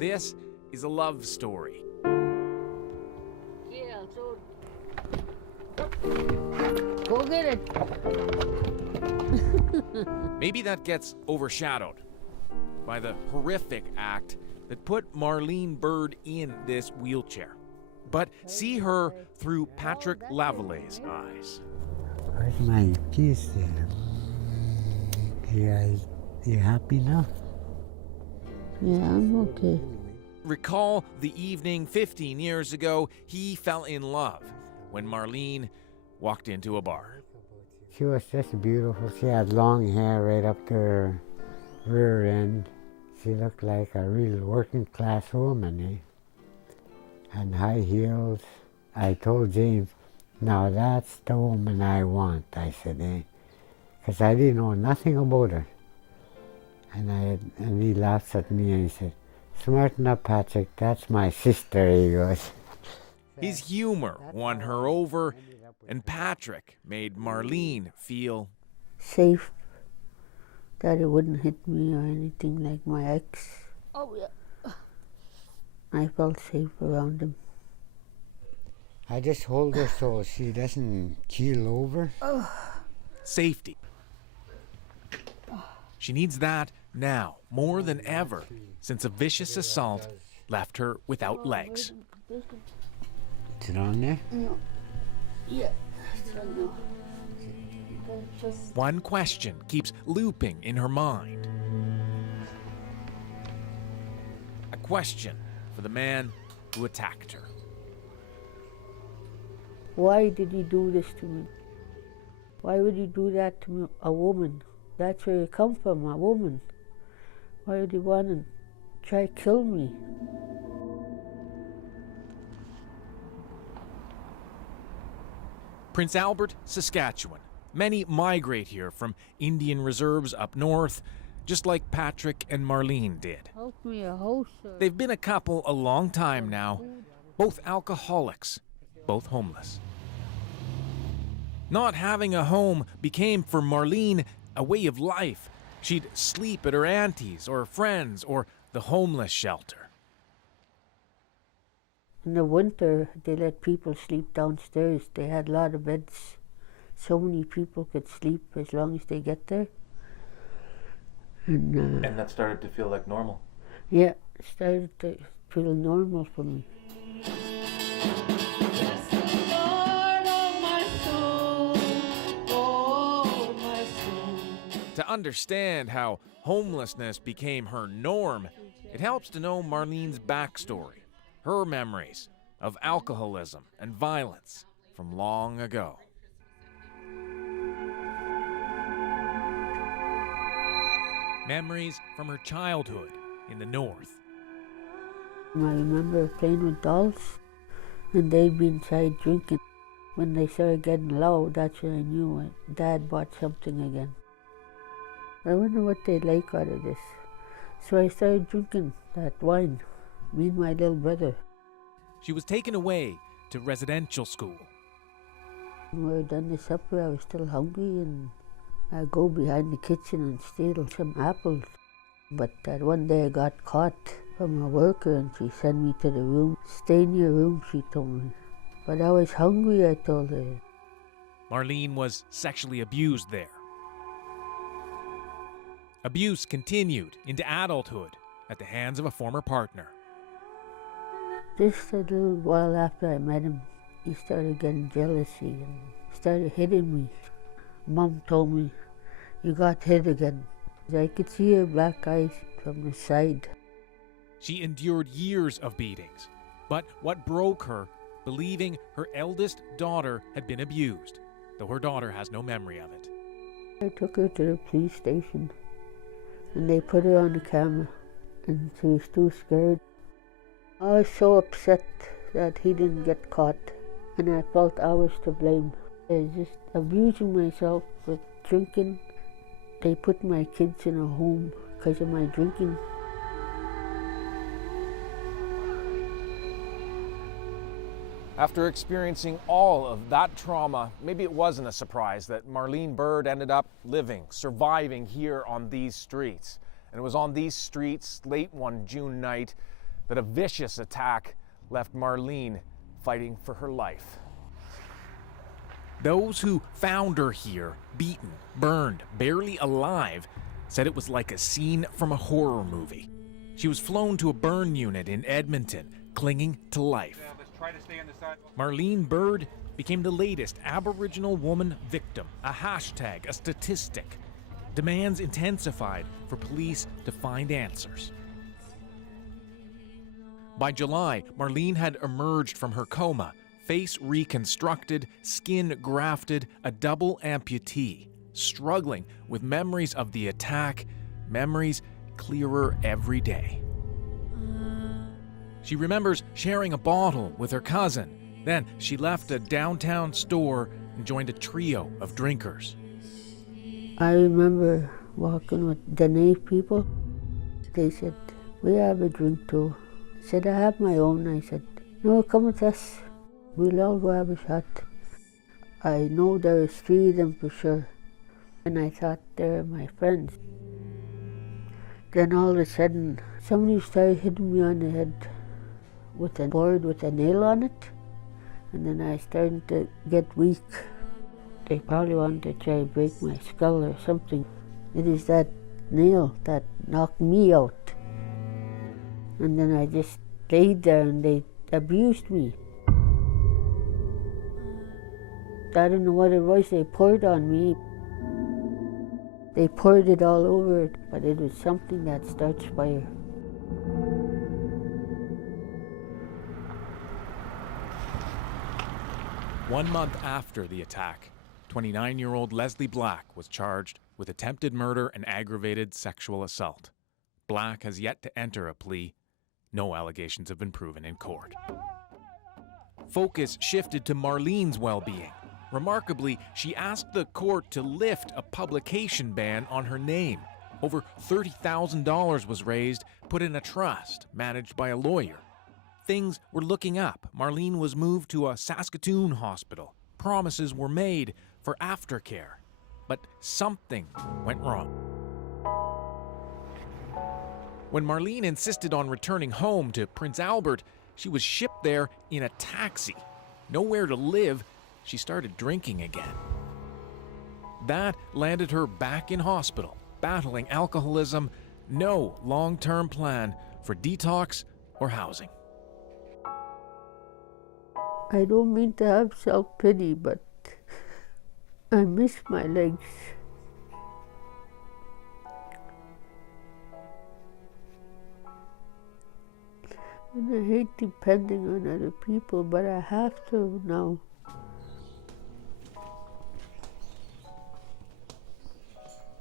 This is a love story. Yeah, so go get it. Maybe that gets overshadowed by the horrific act that put Marlene Bird in this wheelchair. But see her through Patrick Lavallee's eyes. Where's my keys there? You happy now? Yeah, I'm okay. Recall the evening 15 years ago he fell in love when Marlene walked into a bar. She was just beautiful. She had long hair right up to her rear end. She looked like a real working class woman, eh? And high heels. I told James, now that's the woman I want, I said, eh? Because I didn't know nothing about her. And he laughs at me and he said, smarten up, Patrick, that's my sister, he goes. His humor won her over, and Patrick made Marlene feel Safe. That he wouldn't hit me or anything like my ex. Oh, yeah. I felt safe around him. I just hold her so she doesn't keel over. safety. She needs that now, more than ever, since a vicious assault left her without legs. Is it on there? No. Yeah. No. One question keeps looping in her mind. A question for the man who attacked her. Why did he do this to me? Why would he do that to me, a woman? That's where he come from, a woman. Why would he want to try to kill me? Prince Albert, Saskatchewan. Many migrate here from Indian reserves up north, just like Patrick and Marlene did. Help me a house. They've been a couple a long time now, both alcoholics, both homeless. Not having a home became for Marlene a way of life. She'd sleep at her auntie's or friends or the homeless shelter. In the winter, they let people sleep downstairs. They had a lot of beds. So many people could sleep as long as they get there. And that started to feel like normal. yeah, it started to feel normal for me. To understand how homelessness became her norm, it helps to know Marlene's backstory, her memories of alcoholism and violence from long ago. Memories from her childhood in the north. I remember playing with dolls, and they'd be inside drinking. When they started getting loud, that's when I knew Dad bought something again. I wonder what they like out of this. So I started drinking that wine, me and my little brother. She was taken away to residential school. When we were done the supper, I was still hungry, and I'd go behind the kitchen and steal some apples. But that one day I got caught from a worker, and she sent me to the room. Stay in your room, she told me. But I was hungry, I told her. Marlene was sexually abused there. Abuse continued into adulthood at the hands of a former partner. Just a little while after I met him, he started getting jealousy and started hitting me. Mom told me, you got hit again. I could see her black eyes from the side. She endured years of beatings, but what broke her, believing her eldest daughter had been abused, though her daughter has no memory of it. I took her to the police station, and they put her on the camera, and she was too scared. I was so upset that he didn't get caught, and I felt I was to blame. I was just abusing myself with drinking. They put my kids in a home because of my drinking. After experiencing all of that trauma, maybe it wasn't a surprise that Marlene Bird ended up living, surviving here on these streets. And it was on these streets, late one June night, that a vicious attack left Marlene fighting for her life. Those who found her here, beaten, burned, barely alive, said it was like a scene from a horror movie. She was flown to a burn unit in Edmonton, clinging to life. Marlene Bird became the latest Aboriginal woman victim, a hashtag, a statistic. Demands intensified for police to find answers. By July, Marlene had emerged from her coma, face reconstructed, skin grafted, a double amputee, struggling with memories of the attack, memories clearer every day. She remembers sharing a bottle with her cousin. Then she left a downtown store and joined a trio of drinkers. I remember walking with Dene people. They said, "We have a drink too." I said, "I have my own." I said, "No, come with us. We'll all go have a shot." I know there was 3 of them for sure. And I thought they're my friends. Then all of a sudden, somebody started hitting me on the head with a board with a nail on it. And then I started to get weak. They probably wanted to try to break my skull or something. It is that nail that knocked me out. And then I just laid there and they abused me. I don't know what it was they poured on me. They poured it all over it, but it was something that starts fire. One month after the attack, 29-year-old Leslie Black was charged with attempted murder and aggravated sexual assault. Black has yet to enter a plea. No allegations have been proven in court. Focus shifted to Marlene's well-being. Remarkably, she asked the court to lift a publication ban on her name. Over $30,000 was raised, put in a trust managed by a lawyer. Things were looking up. Marlene was moved to a Saskatoon hospital. Promises were made for aftercare. But something went wrong. When Marlene insisted on returning home to Prince Albert, she was shipped there in a taxi. Nowhere to live, she started drinking again. That landed her back in hospital, battling alcoholism, no long-term plan for detox or housing. I don't mean to have self-pity, but I miss my legs. And I hate depending on other people, but I have to now.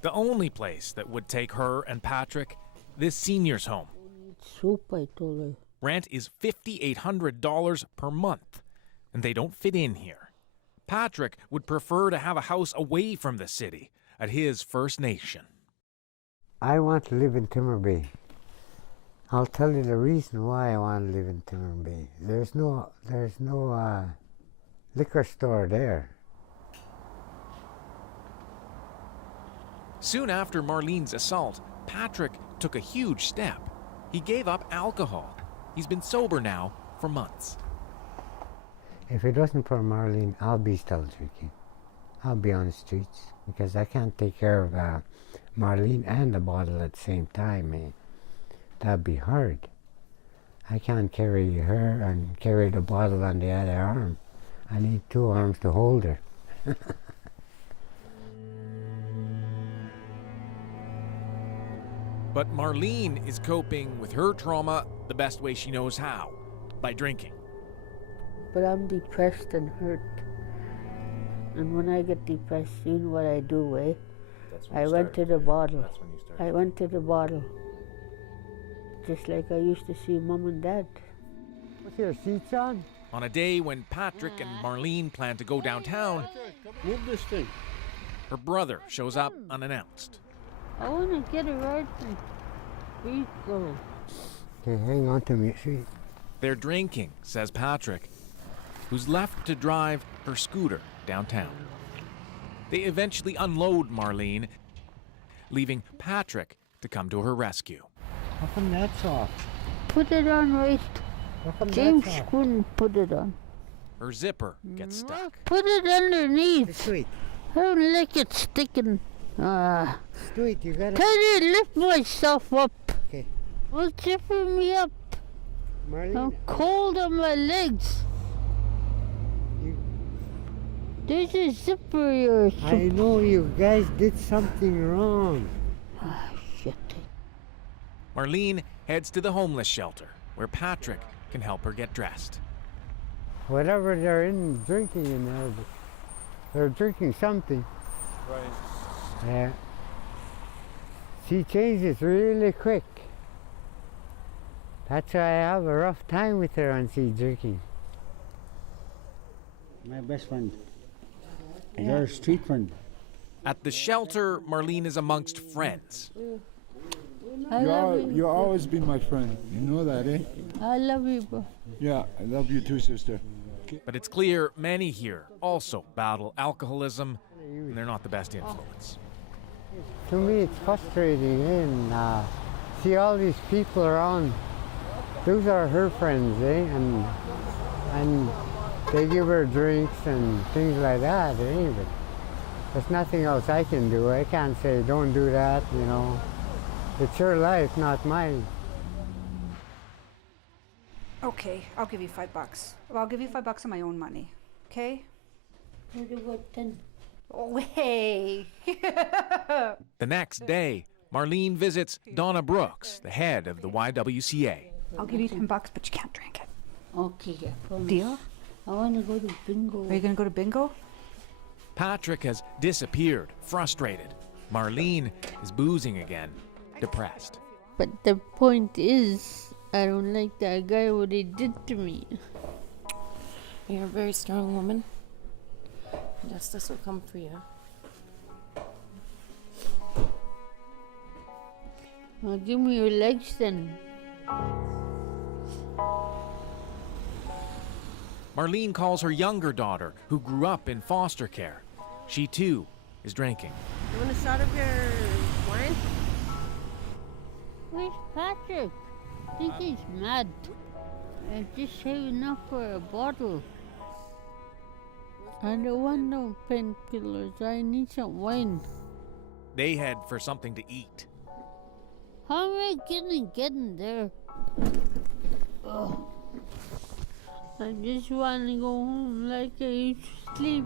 The only place that would take her and Patrick, this senior's home. Soup, I told her. Rent is $5,800 per month, and they don't fit in here. Patrick would prefer to have a house away from the city at his First Nation. I want to live in Timber Bay. I'll tell you the reason why I want to live in Timber Bay. There's no liquor store there. Soon after Marlene's assault, Patrick took a huge step. He gave up alcohol. He's been sober now for months. If it wasn't for Marlene, I'll be still drinking. I'll be on the streets because I can't take care of Marlene and the bottle at the same time. That'd be hard. I can't carry her and carry the bottle on the other arm. I need 2 arms to hold her. But Marlene is coping with her trauma the best way she knows how, by drinking. But I'm depressed and hurt. And when I get depressed, you know what I do, eh? I went to the bottle. I went to the bottle. Just like I used to see Mom and Dad. What's your seats on? On a day when Patrick and Marlene plan to go downtown, Move this thing. her brother shows up unannounced. I want to get a ride from Rico. Okay, hang on to me, see. They're drinking, says Patrick, who's left to drive her scooter downtown. They eventually unload Marlene, leaving Patrick to come to her rescue. How come that's off? put it on right. How come James that's off? couldn't put it on. Her zipper gets stuck. Put it underneath. Sweet. I don't like it sticking. Sweet, you gotta... Can I lift myself up? Okay. What's zipping me up? Marlene, I'm cold on my legs. you, There's a zipper here. I know you guys did something wrong. Shit. Marlene heads to the homeless shelter where Patrick can help her get dressed. Whatever they're in drinking in there, but they're drinking something. Right. Yeah. She changes really quick. That's why I have a rough time with her when she's drinking. My best friend. Your street friend. At the shelter, Marlene is amongst friends. I love you. You'll always be my friend. You know that, eh? I love you, bro. Yeah, I love you too, sister. But it's clear many here also battle alcoholism, and they're not the best influence. To me, it's frustrating, and see all these people around. Those are her friends, eh? And they give her drinks and things like that, eh? But there's nothing else I can do. I can't say, don't do that, you know. It's her life, not mine. Okay, I'll give you $5. Well, I'll give you $5 of my own money. Okay? What about 10? Oh, hey. The next day, Marlene visits Donna Brooks, the head of the YWCA. I'll give you $10, but you can't drink it. Okay, I promise. Deal? I want to go to bingo. Are you gonna go to bingo? Patrick has disappeared, frustrated. Marlene is boozing again, depressed. But the point is, I don't like that guy, what he did to me. You're a very strong woman. Justice will come for you. Well, give me your legs then. Marlene calls her younger daughter, who grew up in foster care. She too is drinking. You want a shot of your wine? Where's Patrick? I think he's mad. I just saving up for a bottle. I don't want no painkillers. I need some wine. They head for something to eat. How am I gonna get in there? Ugh. I just want to go home like I used to sleep.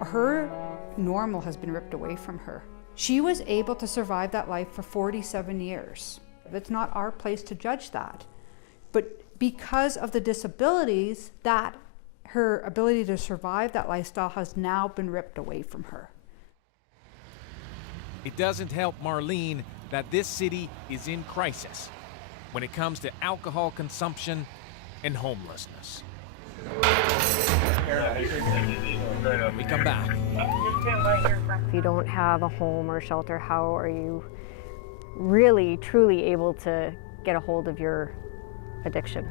Her normal has been ripped away from her. She was able to survive that life for 47 years. It's not our place to judge that. But because of the disabilities, that her ability to survive that lifestyle has now been ripped away from her. It doesn't help Marlene that this city is in crisis when it comes to alcohol consumption and homelessness. When we come back, if you don't have a home or shelter, how are you really, truly able to get a hold of your addiction?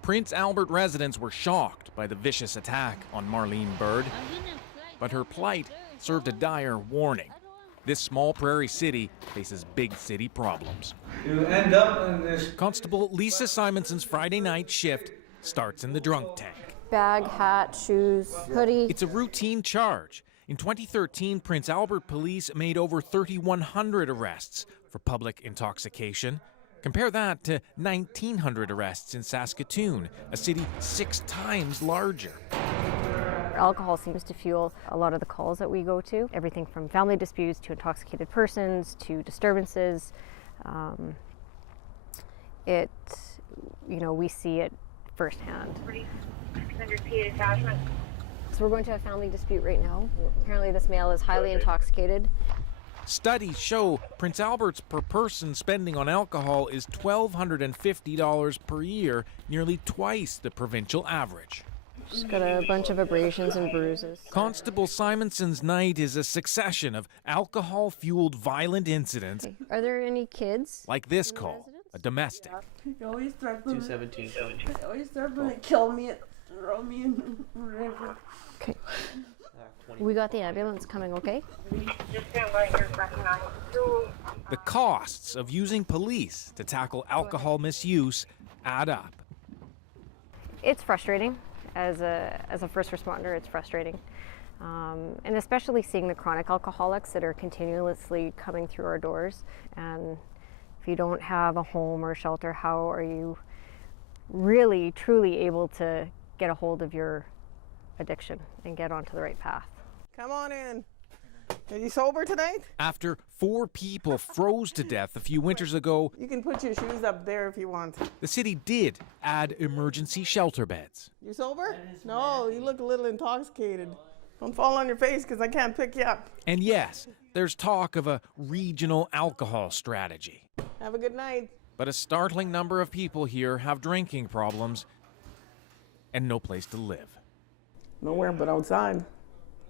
Prince Albert residents were shocked by the vicious attack on Marlene Bird, but her plight served a dire warning. This small prairie city faces big city problems. You end up in this. Constable Lisa Simonson's Friday night shift starts in the drunk tank. Bag, hat, shoes, hoodie. It's a routine charge. In 2013, Prince Albert police made over 3,100 arrests for public intoxication. Compare that to 1,900 arrests in Saskatoon, a city 6 times larger. Alcohol seems to fuel a lot of the calls that we go to. Everything from family disputes to intoxicated persons to disturbances. We see it firsthand. So we're going to a family dispute right now. Apparently this male is highly intoxicated. Studies show Prince Albert's per person spending on alcohol is $1,250 per year, nearly twice the provincial average. She's got a bunch of abrasions and bruises. Constable Simonson's night is a succession of alcohol-fueled violent incidents. Are there any kids? Like this call, a domestic. He always threatened 217. He always threatened to kill me and throw me in the river. Okay. We got the ambulance coming, okay? The costs of using police to tackle alcohol misuse add up. It's frustrating. As a first responder, it's frustrating. And especially seeing the chronic alcoholics that are continuously coming through our doors. And if you don't have a home or shelter, how are you really, truly able to get a hold of your addiction and get onto the right path? Come on in. Are you sober tonight? After 4 people froze to death a few winters ago, You can put your shoes up there if you want. the city did add emergency shelter beds. You sober? No, you look a little intoxicated. Don't fall on your face because I can't pick you up. And yes, there's talk of a regional alcohol strategy. Have a good night. But a startling number of people here have drinking problems and no place to live. Nowhere but outside.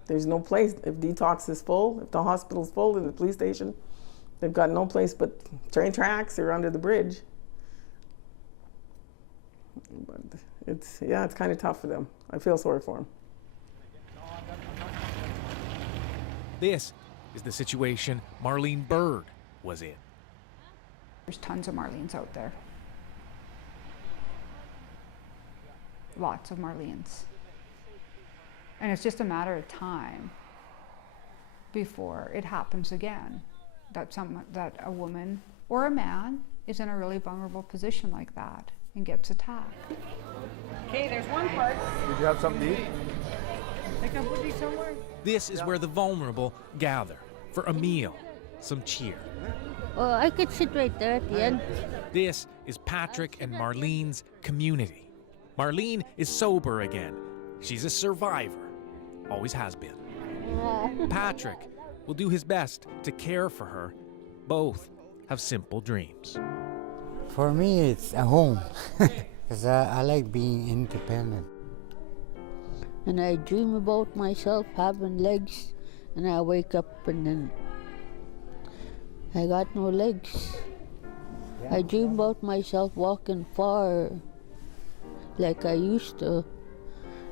There's no place. If detox is full, if the hospital's full, and the police station, they've got no place but train tracks or under the bridge. But it's kind of tough for them. I feel sorry for them. This is the situation Marlene Bird was in. There's tons of Marlenes out there. Lots of Marlenes. And it's just a matter of time before it happens again, that a woman or a man is in a really vulnerable position like that and gets attacked. Okay, there's one part. Did you have something to eat? I can put you somewhere. This is where the vulnerable gather for a meal, some cheer. Oh, I could sit right there at the end. This is Patrick and Marlene's community. Marlene is sober again. She's a survivor, always has been. Patrick will do his best to care for her. Both have simple dreams. For me, it's a home, because I like being independent. And I dream about myself having legs, and I wake up and then I got no legs. I dream about myself walking far like I used to.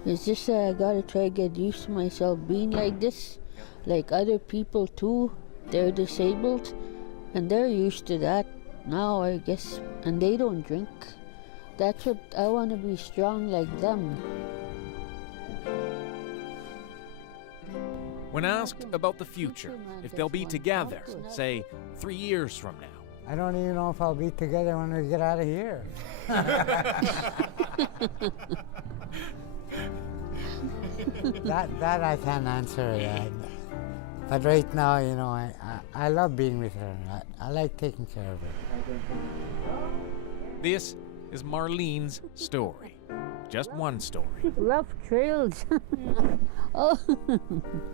It's just that I gotta try to get used to myself being like this, like other people too. They're disabled and they're used to that now, I guess, and they don't drink. That's what I want to be, strong like them. When asked about the future, if they'll be together, say 3 years from now, I don't even know if I'll be together when we get out of here. that I can't answer that. But right now, you know, I love being with her. I like taking care of her. this is Marlene's story. Just one story Rough trails. Oh.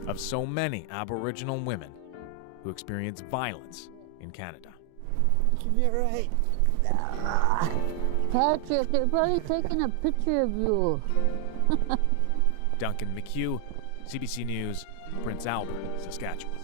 of so many Aboriginal women who experience violence in Canada. Give me a right. Patrick, they're probably taking a picture of you. Duncan McCue, CBC News, Prince Albert, Saskatchewan.